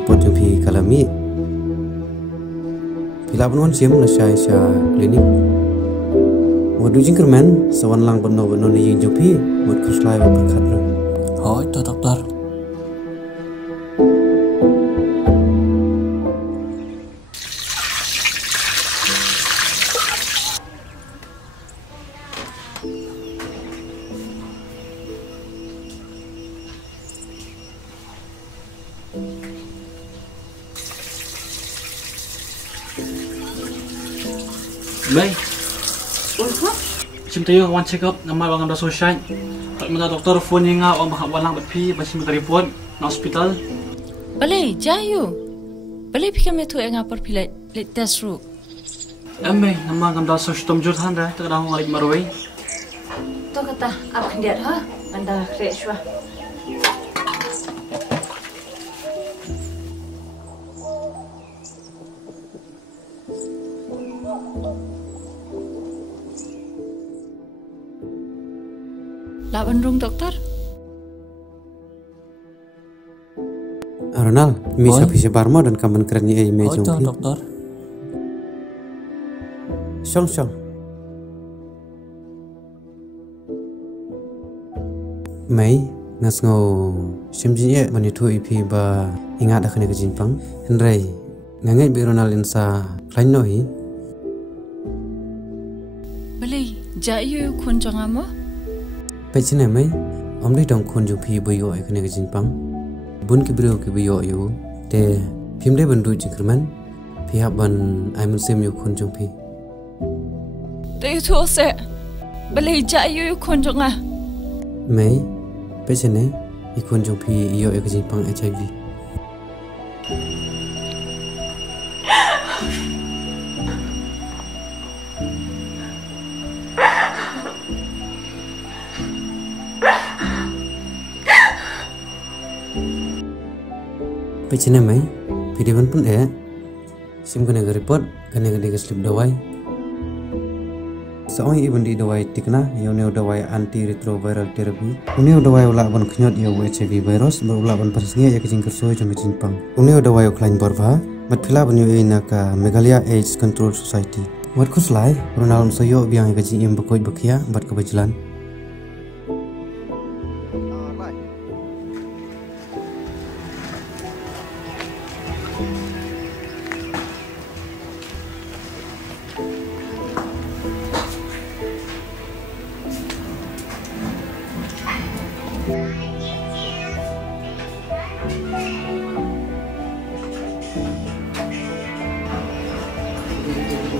report jumpi kalami pila bunuan siam na sha klinik wadu jingkerman sawan lang bano ni jing jumpi mod khuslai wa berkat ra hoi to doktor Baik. Macam tu ya, one check up nama orang dah sosial. Tak mana doktor phone yang orang bahak walang berpi, masih minta report na hospital. Boleh, jayu. Boleh fikir metu yang apa pilih let test ru. Baik, nama orang dah sosial jujur han dah, tak ada orang lagi marwai. Tu kata, apa dia ha? Anda fresh wah. Lawan rung doktor. Ronald, misa bisa barmo dan kaman kerennya email jumpi. Doktor. Song. Mai ngas ngau simjinya manitu ipi ba ingat akan ke jinpang. Henry ngangai bi Ronald insa lain noi. Boleh, jayu kun jangamo. Pecina mai omli dong kun jumpi boyo akan ke jinpang. Bun ke biro ke boyo yu te pimde bandu jingkerman pihak ban aimun sem yu kun jumpi. Te itu se. Boleh jayu kun janga. Mai pecina ikun jumpi iyo ke jinpang HIV. Pecina mai, video pun sim kena report, kena slip dawai. Seorang ibu di dawai tikna, yang ni dawai antiretroviral therapy. Uni dawai ulak ban kenyot ia HIV virus, berulak ban persingnya ia kecing kerso jam jinpang. Uni dawai uklain borva, matpila ban ia nak Megalia AIDS Control Society. Wat kuslai, Ronald soyo biang kecing im bekoi bekia, bat kebajilan.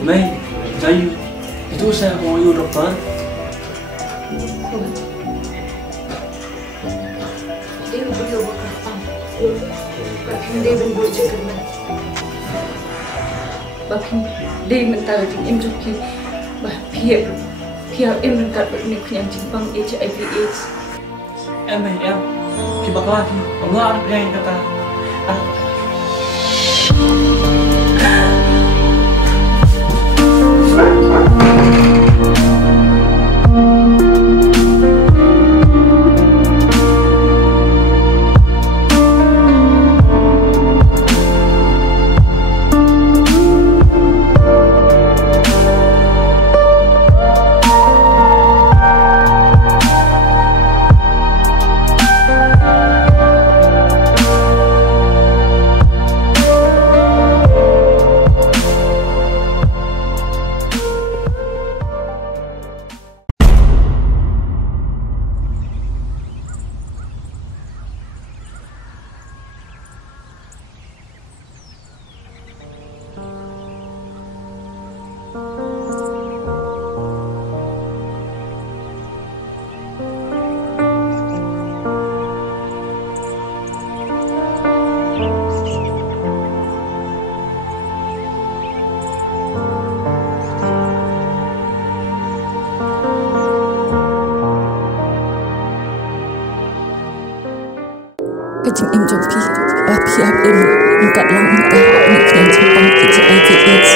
Baik, jayu. Itu saya mau you doktor. Dia beliau berkata, dia benda cakap. Bakin dia minta im jumpi, bah pihak im minta ni kunyang jimpang HIV AIDS. Em, kita bakal lagi. Allah ada yang kata. Kecing im jumpi, pihak im minta lang minta ni kunyang jimpang HIV AIDS.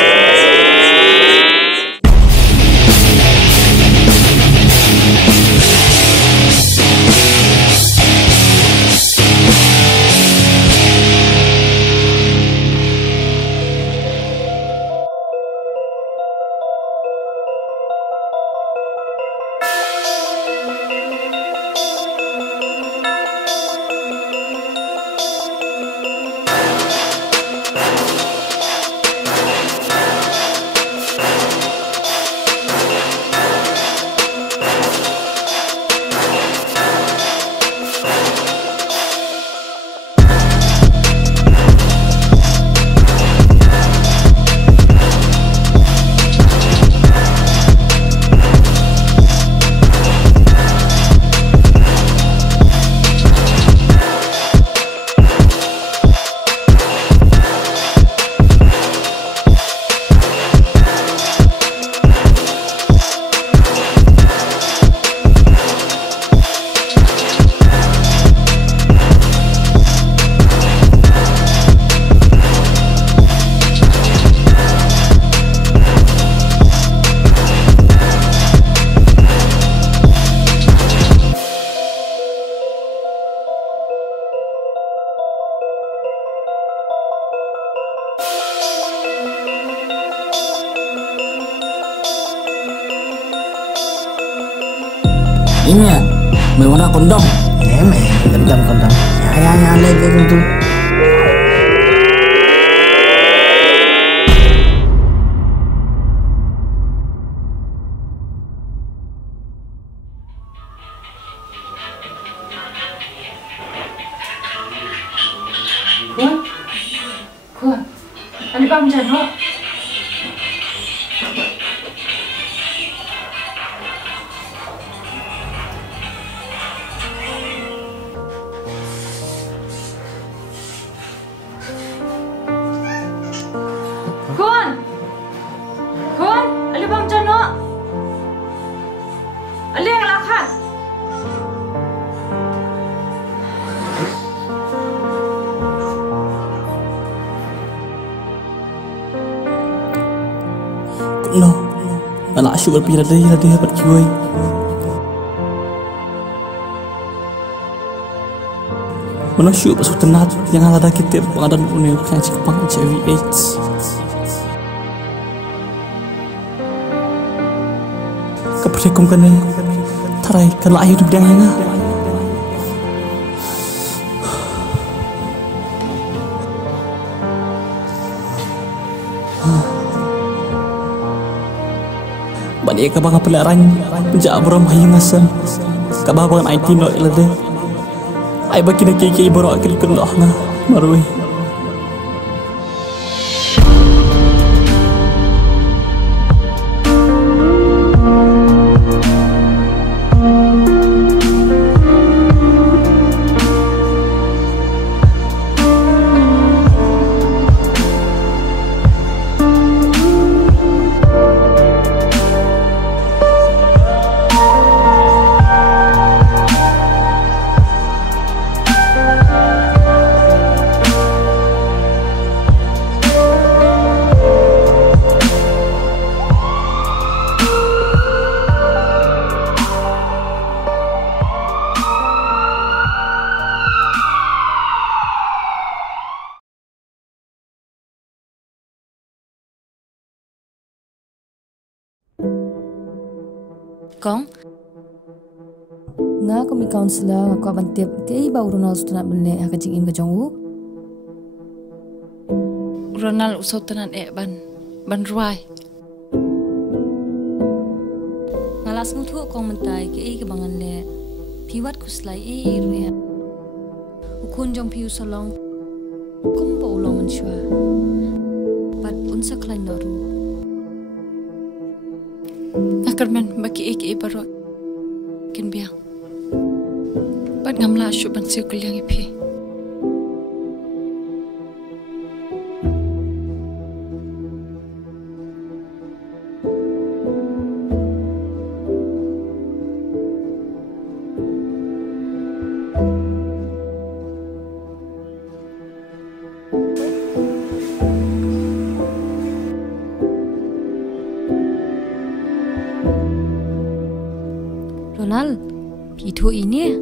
Ini ya, may warna kondom. May gandang kondom. Ya, lagi gitu. Kuan, ano ba ang dyan, ho? Kuan, ano ba ang dyan, ho? Aling, alakan! No, anak asyik berpindah-pindah dapat Ri-Bhoi. Mana asyik pasuk tenat yang ada kita pengadaan unik yang cipang HIV/AIDS. Kepercayaan kene, tarai kalau air hidup yang enggak. Balik ke bangga pelaran penjak berom hayingasan kababangan IT no ilade ai bagi nak kiki borok akan kendah na marui Kong nga ko mi counselor nga ko abantip kay ba Ronald sutanat benne ha kajing im gajong Ronald usotanan ban ruai. ngalas nguthu kong mentai kay ke bangan le piwat kuslai ruya ukun jong piu salong kum bo long manchwa pat unsa klain noru Akarman baki barot kin biang. Bat ngamla asyuk ban siu kuliang ipi. Ronald itu ini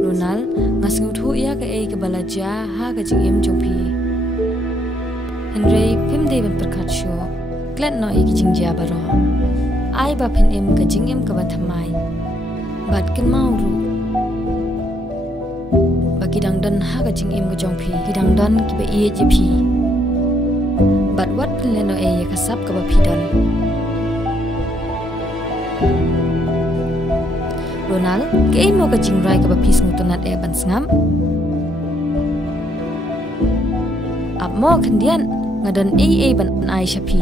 Ronald ngasngut hu ya ke balaja ha ke jingem jongpi Henry pim de ban perkat sho klat no jingja baro ai ba pin em ke jingem ke bathamai bat ken mauru kidang dan ha ga jing im ga jong phi kidang dan ki ba e ji phi but what plan no e ka sap ka ba phi dan Ronald ke mo ga jing rai ka ba phi sung tonat e ban sngam ap mo khandian ngadan e ban ai sha phi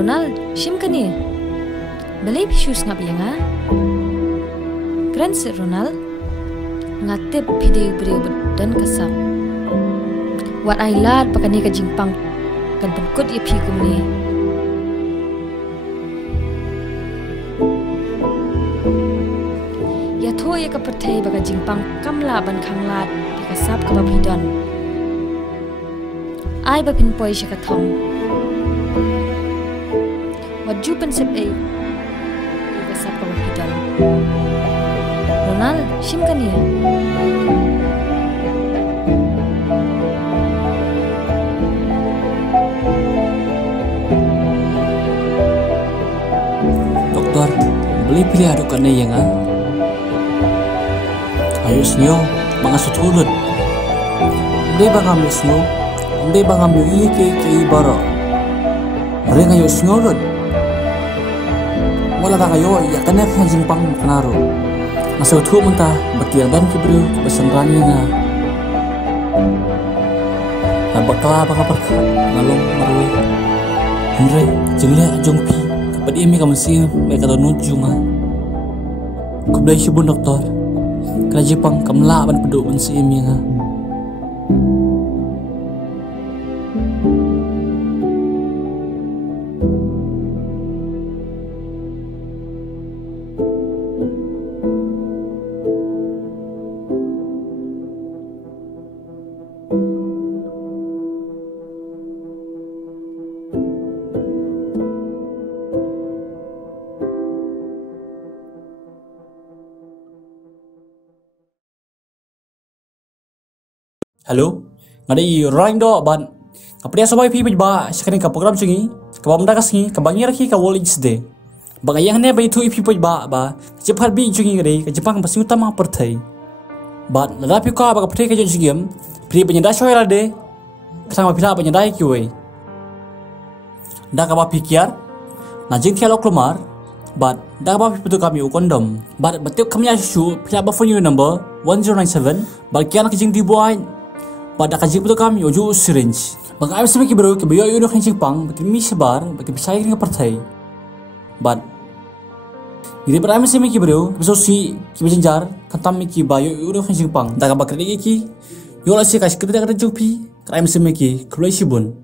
Ronald, shim kani. Balay pishus ngap yanga. Grand se Ronald. Ngatip pide brio dan kasam. Wat ai lad pakani ka jingpang kan penkut ye pi kumni. Ya tho ye ka perthai baka jingpang kamla ban khanglat ye ka sap ka bapidan. Ai ba pin poi she ka thong. waju pensep kasap ka hospital. Ronald, shim kan ya? Doktor, beli pilih aduk kan yang ayo senyo, mga sutulod. Hindi ba kami senyo? Hindi ba kami iki ibaro? Hari kayo senyo lod. Wala ta kayo, yakan na kajing pang kanaro. Masautu muntah, bakiang dan kibru, kebesanran nga. Nabakla baka perkat, ngalong marui. Henry, jengle ajong pi, kapag imi kamusim, may katanudyo nga. Kublay sibun doktor, kena jipang kamlaban pedukan si imi nga. Halo, ngadi orang do ban. Kapdia sabai pi ba sekarang ka program sungi, ka bamda ka sungi, ka bangir ki ka college de. Bagayang ne ba itu ipi ba cepat bi sungi ngadi ka Jepang pasti utama pertai. Ban lada pi ka ba ka pertai ka jengim, pri penyedai soira de. Sama pila penyedai ki we. Da ka ba pikir, na jeng tialo keluar, ban da ka ba pi kami kondom. Ban betul kami asu pila ba phone number 1097, bagian ka jeng dibuat. Pada kaji betul kami uju syringe. Bagi ayam semiki baru kebiaya udah kencing pang, bagi mi sebar, bagi pisai dengan partai. But, jadi pada ayam semiki baru besok si kebijar kantam miki bayo udah kencing pang. Dah kabak kerja ki, yola si kasih kerja kerja jupi, ayam semiki keluar sibun.